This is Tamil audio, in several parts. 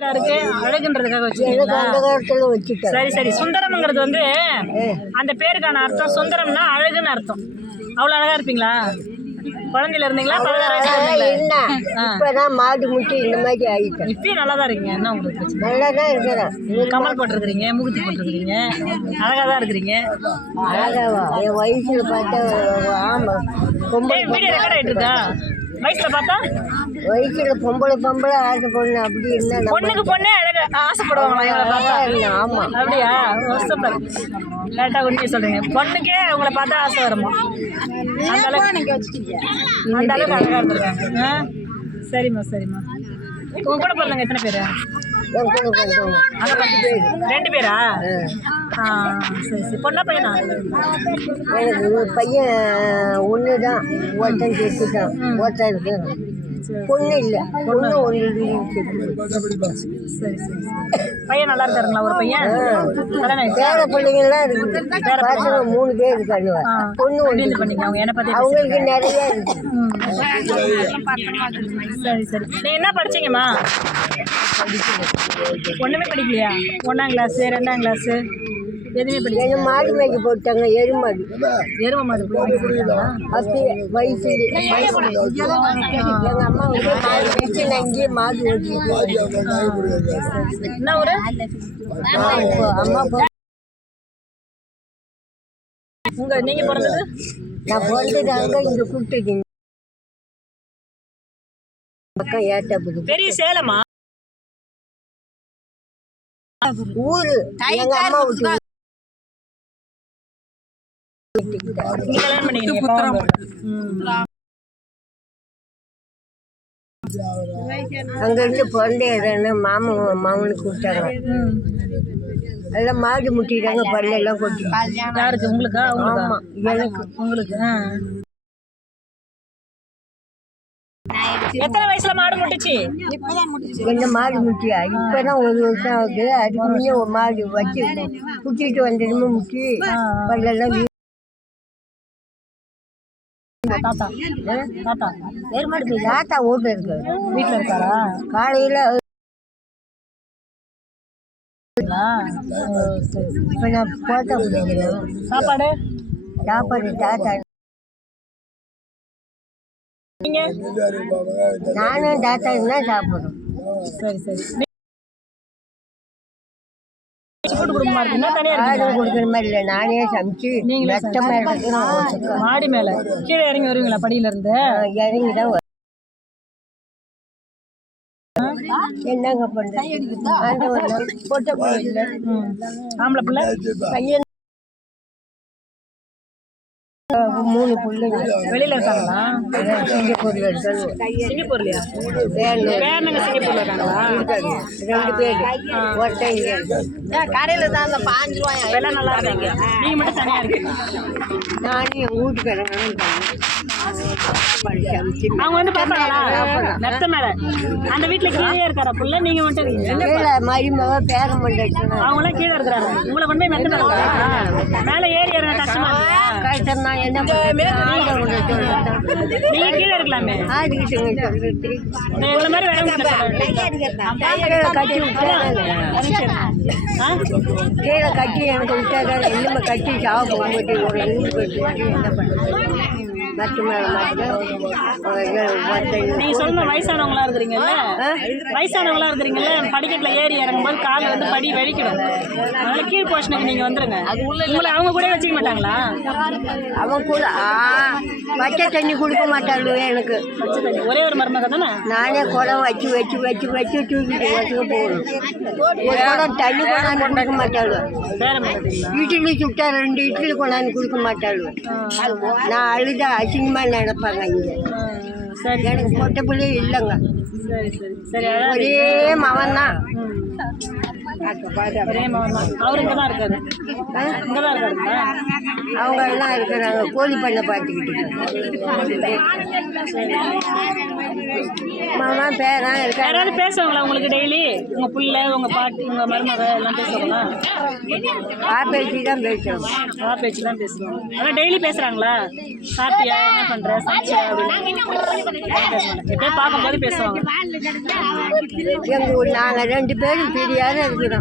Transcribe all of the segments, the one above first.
இருக்கு அழகுன்றதுக்காக வச்சிருக்கீங்களா? சரி சரி. சுந்தரம்ங்கிறது வந்து அந்த பேருக்கான அர்த்தம் சுந்தரம்னா அழகுன்னு அர்த்தம். அவ்வளோ அழகா இருப்பீங்களா? குழந்தையில இருந்தீங்களா? இப்பதான் மாடு முட்டி இந்த மாதிரி ஆயிட்டேன். இப்பயும் நல்லா தான் இருக்கீங்க. என்ன உங்களுக்கு நல்லா தான் இருக்கிறேன். கமல் போட்டிருக்கிறீங்க அழகா தான் இருக்கிறீங்க. அழகாவா? என் வயசுல பார்த்தா ஆமா. வீடியோ ரெக்கார்ட் ஆயிட்டு இருக்கா? வயசுல பார்த்தா? வயசுல பொம்பளை பொம்பளை ஆசை பொண்ணு அப்படி இருந்தா நம்ம பொண்ணுக்கு பொண்ணே அழகு ஆசைப்படுவாங்களா? இவங்களை பார்த்தா? ஆமா. அப்படியா? சூப்பர் லேட்டா உண்மையை சொல்றீங்க. பொண்ணுக்கே உங்களை பார்த்தா ஆசை வருமா? அந்த அளவுக்கு. அந்த அளவுக்கு அழகா இருந்திருக்காங்க. ஆ? சரிம்மா சரிம்மா. உங்க கூட பிறந்தவங்க எத்தனை பேரு. ரெண்டு பேரா? ஆ. சரி சரி. பொண்ணா பையனா? எனக்கு ஒரு பையன் ஒன்று தான் ஒருத்தன் செத்துட்டான் ஒருத்தன் இருக்கிறான் பொண்ணு இல்லை. பொண்ணு ஒன்று சரி சரி சரி. பையன் நல்லா இருக்காருங்களா ஒரு பையன்? பேர பிள்ளைங்கள்லாம் இருக்குது. பசங்க மூணு பேர் இருக்காங்க. பொண்ணு ஒன்று பண்ணிக்க அவங்க என்ன பத்தி அவங்களுக்கு நிறைய இருக்கு. சரி சரி. நீங்க என்ன படிச்சீங்கம்மா? ஒண்ணுமே படிக்கலையா? ஒண்ணாம் கிளாஸ் ரெண்டாம் கிளாஸ் எதுவுமே படிக்கல. என்ன மாடு மேய்க்க போட்டாங்க எருமாடு. எரும மாடு பிடிக்கிறாங்களா அப்படியே வயசு எங்கள் அம்மா வந்து மாடு மேய்ச்சி நான் இங்கேயே மாடு ஓட்டிட்டு என்ன ஊரு? அம்மா உங்க நீங்க பிறந்தது? நான் பிறந்தது அங்கே இங்கே பக்கம் பெரிய சேலமா? ஊரு. எங்க அம்மா விட்டு கல்யாணம் பாவம். ம். அங்கேருந்து பிறந்த இடம்னு மாமன் மாமனுக்கு கூப்பிட்டாங்க ம். எல்லாம் மாடு முட்டிட்டாங்க பல்லெல்லாம் கொட்டி யாருக்கு உங்களுக்கா ஆமா எனக்கு உங்களுக்கு. எத்தனை வயசுல மாடு முட்டுச்சு என்ன மாடு முட்டியா இப்பதான் ஒரு வருஷம் ஆகுது அதுக்கு முன்னே ஒரு மாடு வச்சு குத்திட்டு வந்ததுமே முட்டி பல்லெல்லாம் தாத்தா. தாத்தா. எருமாடு தாத்தா ஓட்டு இருக்கு. வீட்டில் இருக்காரா? காலையில் இப்போ நான் போட்டா சாப்பாடு? சாப்பாடு தாத்தா. நானும் தாத்தா தான் சாப்பிடும் சரி சரி. இல்லை நானே சமைச்சு மாடி மேல. கீழே இறங்கி வருவீங்களா படியில இருந்து இறங்கி தான் வரும் என்னங்க பண்ணுறது ஆண்டவர் பொட்டை பிள்ளை. ஆம்பளை பிள்ளை? பையன் மூணு பிள்ளைங்க வெளியில இருக்காங்களா? சிங்கப்பூர்ல இருக்காங்க சிங்கப்பூர்லயா? பேரனுங்க சிங்கப்பூர்ல இருக்காங்களா? ரெண்டு பேர். கடையில தான் அந்த பாஞ்சு ரூபாய் எல்லாம் நல்லா இருக்காங்க நீங்க மட்டும் தனியா இருக்கீங்க நானும் என் வீட்டுக்காரங்களும் சமைச்சு அவங்க வந்து பாப்பாங்களா மெத்த மேல. அந்த வீட்டுல கீழே இருக்காரா புள்ள நீங்க மட்டும் கீழே மருமக பேரம் பண்ணிட்டு அவங்க எல்லாம் கீழே இருக்கிறாங்க. உங்களை கொண்டு போய் மெத்த மேல இருக்கா? மேல ஏறி இறங்க கஷ்டமா இருக்கா? என்ன நீங்க கீழே இருக்கலாமே சொல்லிட்டு மாதிரி கட்டி கீழே கட்டி எனக்கு விட்டாங்க எலும்பை கட்டி சாப்பிட்டு ஒரு கட்டி என்ன பண்ணுறது மேலே நீங்க சொல்லணும் வயசானவங்களா இருக்கிறீங்கல்ல? வயசானவங்களா இருக்கிறீங்கல்ல? படிக்கட்டுல ஏறி இறங்கும்போது கால் வந்து படி வலிக்கிடும். அதனால கீழ் போர்ஷனுக்கு நீங்க வந்துருங்க. உங்களை அவங்க கூட வச்சுக்க மாட்டாங்களா? அவன் கூட ஆ பச்சை தண்ணி கொடுக்க மாட்டாள் எனக்கு. பச்சை தண்ணி. ஒரே ஒரு மருமக தானே? நானே குடம் வச்சு வச்சு வச்சு வச்சு தூக்கிட்டு வச்சுக்க போகணும். ஒரு குடம் தண்ணி கொண்டாந்து கொடுக்க மாட்டீங்களா இட்லி சுட்டா ரெண்டு இட்லி கொண்டாந்து கொடுக்க மாட்டாள் நான் அழுதா அசிங்கமாக நினைப்பாங்க இங்கே. சரி எனக்கு பொட்டை பிள்ளையே இல்லைங்க. சரி சரி. சரி ஒரே மகன் தான் அவர் இங்கே தான் இருக்காரு. இங்கே தான் அவங்க எல்லாம் இருக்கிறாங்க. கோழி பண்ணை பார்த்துக்கிட்டு மாமா பேரன் இருக்காரு. யாராவது பேசுவாங்களா உங்களுக்கு டெய்லி உங்கள் புள்ள உங்கள் பாட்டி உங்கள் மருமக எல்லாம் பேசுவாங்களா? ஆப்பேசி தான் பேசுகிறோம் ஆ பேச்சு தான் பேசுவாங்க அதான் டெய்லி பேசுகிறாங்களா சாப்பிட்டியா? என்ன பண்ணுற சமைச்சியா? அப்படின்னு. எப்பயும் பார்க்கும்போது பேசுவாங்க. எங்கள் நாங்கள் ரெண்டு பேரும் பிரியாத இருக்கிறோம்.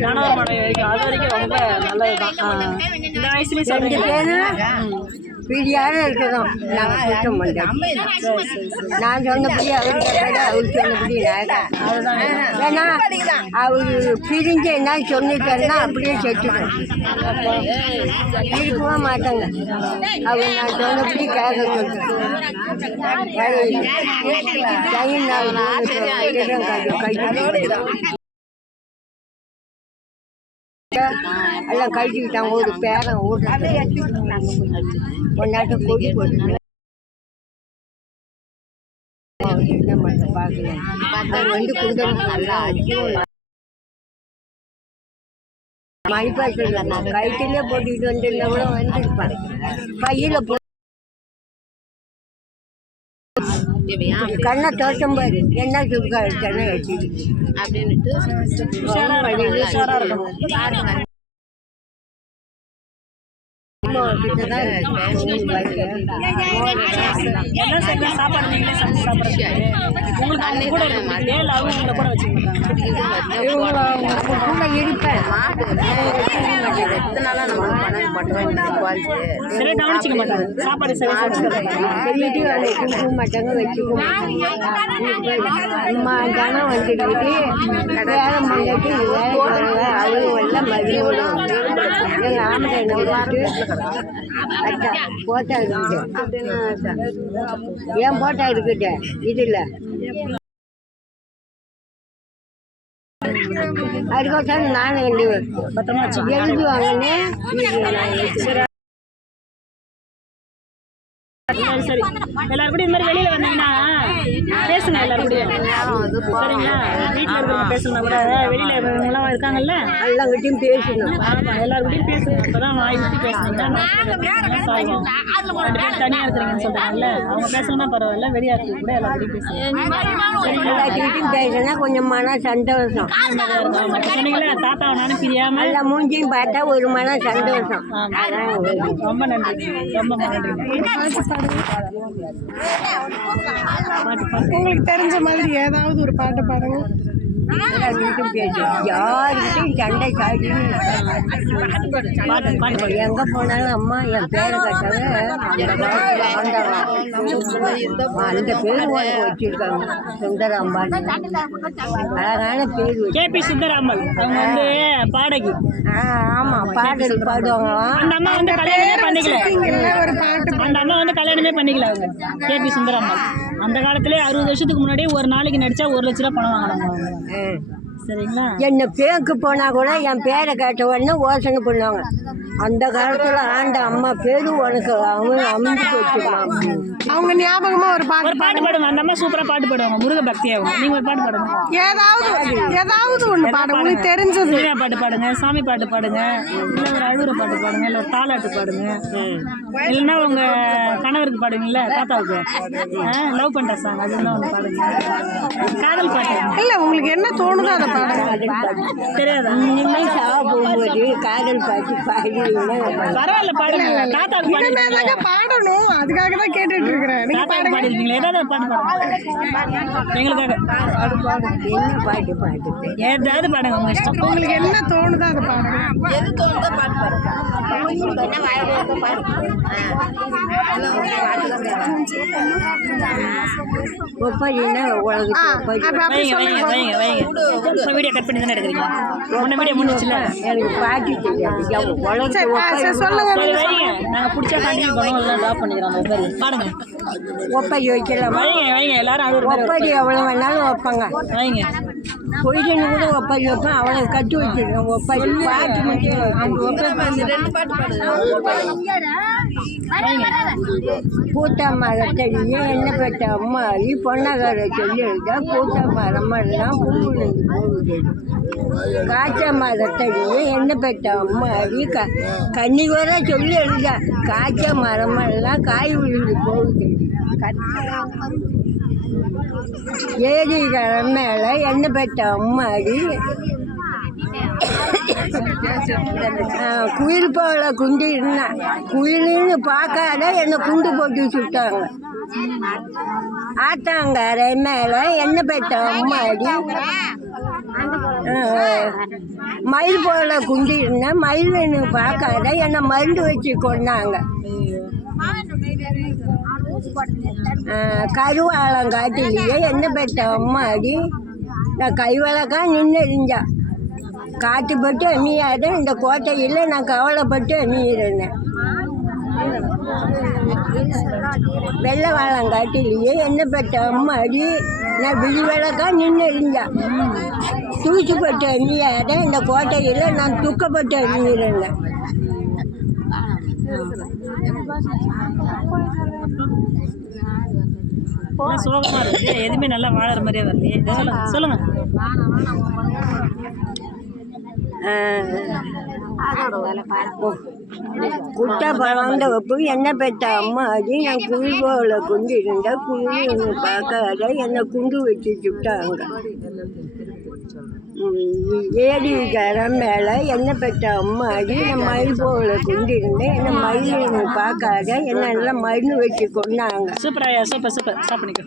கணவர் மனைவி வரைக்கும் அது வரைக்கும் ரொம்ப நல்லது தான் இந்த வயசுலேயும் ரெண்டு சொல்லுங்க பேரும் பிரியாத இருக்கிறோம். நாங்கள் குற்றம் பண்ணுறோம் சரி சரி சரி. நான் சொன்னபடி அவர் கேட்டாரு அவர் சொன்னபடி நான் அதுதான் ஏன்னா அவர் பிரிஞ்சு என்ன சொல்லிட்டாருன்னா அப்படியே செத்துட்டோம். இருக்கவே மாட்டாங்க. அவர் நான் சொன்னபடி கேட்க சொல்லிட்டேன் எல்லாம் கழிச்சுக்கிட்டாங்க ஒரு பேரன் ஓட்டு ஒன்னாட்டம் கொடி போட்டு என்ன பண்ண பார்க்கலாம் வந்து நல்லா அடிக்கும். மணிப்பாட்டில் நான் கைட்டிலே போட்டுக்கிட்டு வந்திருந்தா கூட வந்துருப்பேன். பையில போ கண்ணை தோட்டம் பாரு. என்ன சுக்கா வச்சுட்டு அப்படின்ட்டு கூட இருப்பேன். பணம் பட்டுவேன் குவாலிட்டி சாப்பாடு கொடுக்க மாட்டாங்க வச்சுக்க மாட்டாங்க வேலை மங்காட்டி வேலை வரல அவங்க எல்லாம் மதியோடு எங்கள் ஆம்பளை அச்சா போட்டா இருக்குது ஏன் போட்டா இருக்குது இதில் அதுக்கோசரம் பத்திரமா வச்சுக்கோங்க எழுதுவாங்கன்னு சரி சரி. எல்லாரும் கூட இந்த மாதிரி வெளியில வந்தீங்கன்னா பேசுங்க எல்லாரும் கூட சரிங்களா? வீட்டில் இருக்கிறவங்க பேசணும்னா கூட வெளியில இவங்கெல்லாம் இருக்காங்கல்ல? எல்லாங்கிட்டையும் பேசணும் ஆமா எல்லாருக்கூடயும் பேசுங்க. அப்பதான் வாய் விட்டு பேசுனீங்கன்னா தனியா இருக்கிறீங்கன்னு சொல்றாங்கல்ல? அவங்க பேசணும்னா பரவாயில்ல வெளியா இருக்கிறது கூட எல்லாருக்கூடயும் பேசுங்க. எல்லாத்துக்கிட்டையும் பேசினா கொஞ்சம் மன சந்தோஷம் சொன்னீங்களா தாத்தாவை நானும் பிரியாம. எல்லா மூஞ்சியும் பார்த்தா ஒரு மன சந்தோஷம். ரொம்ப நன்றி. ரொம்ப நன்றி உங்களுக்கு தெரிஞ்ச மாதிரி ஏதாவது ஒரு பாட்டு பாடுங்க. சண்டை பாடு எங்க போனாலும் அம்மா என் பேரை அந்த பேர் உனக்கு வச்சிருக்காங்க. சுந்தராம்பாள். அழகான பேர். வச்சு கேபி சுந்தராமல் அவங்க வந்து பாடகி. ஆ, ஆமா. பாடல் பாடுவாங்களாம். அந்த அம்மா வந்து கல்யாணமே பண்ணிக்கல. ஒரு பாட்டு அந்த அம்மா வந்து கல்யாணமே பண்ணிக்கல அவங்க. கேபி சுந்தராமல் அந்த காலத்திலே அறுபது வருஷத்துக்கு முன்னாடி ஒரு நாளைக்கு நடிச்சா ஒரு லட்ச ரூபா பணம் வாங்கினாங்க அவங்க ஆ. சரிங்களா? என்ன பேருக்கு போனா கூட என் பேரை கேட்ட உடனே யோசனை பண்ணுவாங்க. அந்த காலத்துல ஆண்ட அம்மா பேரு உனக்கு அவங்க அமைஞ்சு போச்சுக்கலாம் அவங்க ஞாபகமா ஒரு பாட்டு ஒரு பாட்டு பாடுங்க. அந்த அம்மா சூப்பரா பாட்டு பாடுவாங்க. முருக பக்தி அவங்க. நீங்க ஒரு பாட்டு பாடுங்க. ஏதாவது ஏதாவது ஒண்ணு பாடு உங்களுக்கு தெரிஞ்சது. சூர்யா பாட்டு பாடுங்க சாமி பாட்டு பாடுங்க இல்ல ஒரு அழுகுற பாட்டு பாடுங்க இல்ல ஒரு தாலாட்டு பாடுங்க. இல்லைன்னா உங்க கணவருக்கு பாடுவீங்கல்ல தாத்தாவுக்கு. லவ் பண்ற சாங் அது ஒன்று பாடுங்க. காதல் பாட்டு. இல்ல உங்களுக்கு என்ன தோணுதோ அதை தெரியாதா இனிமேல் சாவ போகும்போது காதல் பாட்டு பாடுவீங்கன்னா பரவாயில்ல பாடுங்க தாத்தாவுக்கு பாடு இனிமே தாங்க பாடணும் அதுக்காக தான் கேட்டுட்டு இருக்கிறேன் நீங்க தாத்தாவுக்கு பாடிருக்கீங்களா ஏதாவது ஒரு பாட்டு பாடுங்க எங்களுக்காக என்ன பாட்டு பாட்டு ஏதாவது பாடுங்க உங்க இஷ்டம் உங்களுக்கு என்ன தோணுதோ அதை பாடுங்க எது தோணுதோ பாட்டு பாடுங்க என்ன வாயில் வருதோ பாடு ஒப்பாடினா உலகத்துக்கு ஒப்பாடி அப்ப அப்படி வைங்க வைங்க வைங்க இப்போ வீடியோ கட் பண்ணி தானே எடுக்கிறீங்க? முன்ன வீடியோ வைங்க. நாங்கள் பிடிச்சா கண்டினியூ பண்ணுவோம் ட்ராப் பண்ணிக்கிறோம் அந்த மாதிரி. பாடுங்க ஒப்பாடி வைக்கலாம் வைங்க வைங்க. எல்லாரும் ஒப்பாடி எவ்வளோ வேணாலும் வைப்பாங்க. வைங்க. பொய்தண்ணி கூட ஒப்பாரி வைப்பேன் அவளை கட்டி வச்சிருக்கேன் ஒப்பாரி பாட்டு மட்டும் பூட்டா மரத்தடியே என்ன பெற்ற அம்மாடி பொன்னகார சொல்லி எழுதா பூட்டா மரமெல்லாம் பூவிழுந்து போகுது. காய்ச்ச மரத்தடியே என்ன பெற்ற அம்மாடி க கன்னி வர சொல்லி எழுதா காய்ச்ச மரமெல்லாம் காய் விழுந்து போகுது. ஏரி மேல என்ன பெற்ற அம்மாடி. குயில் போல குண்டு இருந்தேன் குயிலுன்னு பார்க்காத என்னை குண்டு போட்டு சுட்டாங்க. ஆத்தாங்கார மேல என்ன பெற்ற அம்மாடி. மயில் போல குண்டு இருந்தேன் மயில்னு பார்க்காத என்னை மருந்து வச்சு கொண்டாங்க. கருவாளம் காட்டிலேயே என்ன பெற்ற அம்மாடி? நான் கைவழக்கா நின்று காட்டுப்பட்டு அமியாத இந்த கோட்டையில் நான் கவலைப்பட்டு அமியிருந்தேன் வெள்ளை வாழங்காட்டிலேயே என்ன பெற்ற அம்மாடி? நான் விழிவிளக்கா நின்று இருந்தேன் தூசிப்பட்டு அமியாத இந்த கோட்டையில் நான் துக்கப்பட்டு அமியிருந்தேன் சோகமா இருக்கு? எதுவுமே நல்லா வாழற மாதிரியே வரலையே. சொல்லுங்க சொல்லுங்க. குட்டை பழந்த வப்பு என்ன பெற்ற அம்மா அது நான் குயில் போல குண்டு இருந்த குயில் ஒன்று பார்க்காத என்னை குண்டு வச்சு சுட்டாங்க. ஏடிக்காரன் மேலே என்ன பெற்ற அம்மா அடி மயில் போல குண்டு என்ன என்னை மயில் பார்க்காத என்னை எல்லாம் மருந்து வச்சு கொண்டாங்க சூப்பர் ஆயா சூப்பர் சூப்பர். சாப்பிடுங்க